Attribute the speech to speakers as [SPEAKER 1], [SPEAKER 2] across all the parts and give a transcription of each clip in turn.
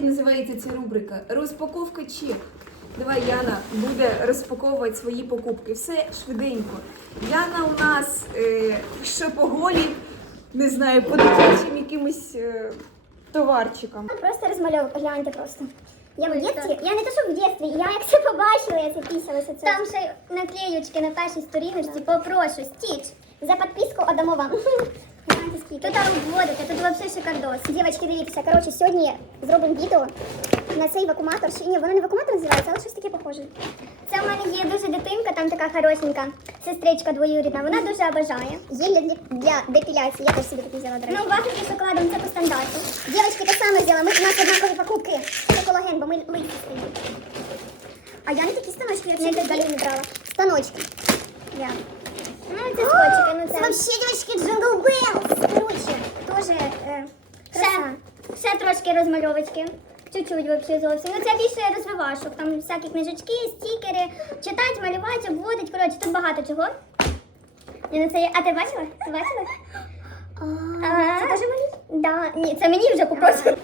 [SPEAKER 1] Називається ця рубрика Розпаковка чек. Давай Яна буде розпаковувати свої покупки. Все швиденько. Яна у нас е, шопоголік, не знаю, по дитячим якимось е, товарчикам.
[SPEAKER 2] Просто розмальовка, гляньте просто. Я в дитинстві, я не то, що в дитинстві, я як це побачила, я це пісялася. Це. Там ще наклеючки на першій сторіночці, попрошу, стіч. За підписку отдамо вам. Тут вводите, тут взагалі шикардос. Дівчатки, дивіться, коротше, сьогодні зробимо відео на цей вакууматор. Ні, воно не вакууматор називається, але щось таке похоже. Це в мене є дуже дитинка, там така хорошенька, сестричка двоюрідна, вона дуже обожає. Є для, для депіляції, я теж собі таку взяла, до речі. Ну, вафельки з шоколадом це по стандарту. Дівчатки те саме взяла, ми, у нас однакові покупки. Це колаген, бо ми, ми стоїмо. А я не такі станочки, я взагалі далі не брала. Станочки. Я. Ну, це скотчики, ну це... Це вообще, девочки, Джингл Беллс. Короче, тоже е, краса. Ще, ще трошки розмальовочки. Чуть-чуть вообще зовсім. Ну це більше розвивашок. Там всякі книжечки, стікери, читати, малювати, обводить. Коротше, тут багато чого. Ні, ну це є- А ти бачила? Ти бачила? Це теж мені? Да. Ні, це мені вже попросили.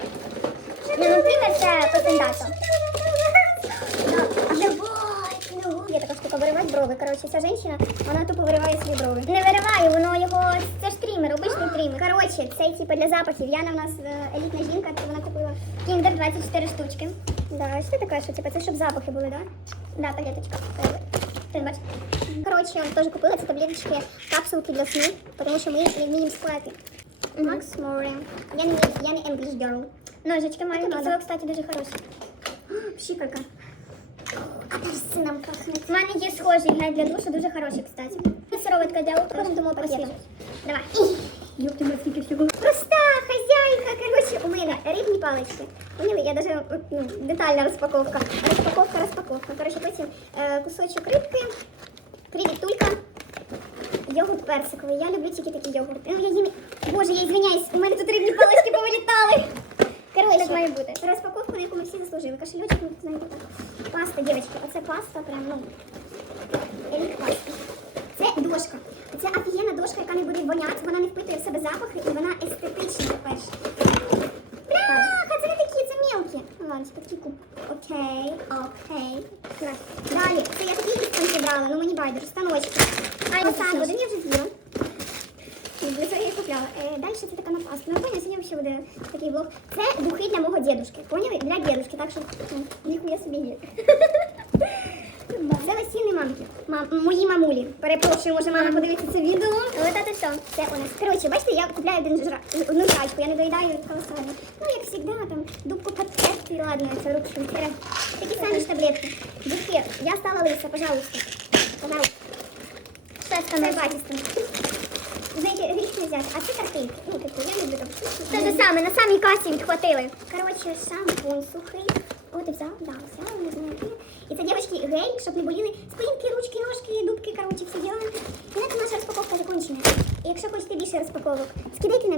[SPEAKER 2] Ні, ну прикольно, це давай, ну, я така штука виривати брови. Коротше, ця жінка, вона тупо вириває свої брови. Не вириває, воно його. Коротше, це типу для запахів. Яна в нас е, елітна жінка, то вона купила кіндер 24 штучки. Да, що ти така, що типу, це щоб запахи були, да? Да, палеточка. Е, Ти не бачиш? Коротше, теж купила ці таблеточки, капсулки для сну, тому що ми не вміємо склати. Макс Море. Я не, я не English girl. Ножички маленькі, це, кстати, дуже хороші. Пшикарка. Апельсином пахнет. У мене є схожий гель для душу, дуже хороший, кстати. Це сироватка для утра. Думаю, пакетом. Давай. Мать, скільки всього. Проста хазяйка, короче, у мене рибні палички. Поняли? Я даже ну, детальна розпаковка. Розпаковка, розпаковка. Короче, потім е, кусочок рибки, креветулька, йогурт персиковий. Я люблю тільки такі йогурти. Ну, я їм... Боже, я извиняюсь, у мене тут рибні палички повилітали. Коротше, має бути. Розпаковку, на яку ми всі заслужили. Кошельочок, ну, знаєте, так. Паста, дівчатки, оце паста, прям, ну, еліт паста. Це дошка. Це офігенна дошка, яка не буде воняти, вона не впитує в себе запахи і вона естетична, по-перше. Бляха, це не такі, це мелкі. Ну ладно, такі куб. Окей, окей. Далі, це я такі інстанти брала, ну мені байдуже, станочки. А посаду, один я вже з'їла. Я купляла. Е, далі це така напаска. Ну, поняв, сьогодні взагалі буде такий влог. Це духи для мого дедушки. Поняли? Для дедушки, так що ну, ніхуя собі є. Мам, мої мамулі. Перепрошую, може мама подивиться це відео. Але та ти що? Це у нас. Коротше, бачите, я купляю один жра... одну жрачку, я не доїдаю колосально. Ну, як завжди, там дубку пакетки, ладно, це руки. Такі самі ж таблетки. Духи. Я стала лиса, пожалуйста. Пожалуйста. Це батістом. Знаєте, гріх взяти, а це картинки. Ну, типу, я люблю там. Те ж саме, на самій касі відхватили. Коротше, шампунь сухий. От і взяв, да, взяв, не знаю. І це, дівчатки, гель, щоб не боліли спинки, ручки, ножки, дубки, коротше, всі діла. І на наша розпаковка закінчена. І якщо хочете більше розпаковок, скидайте нам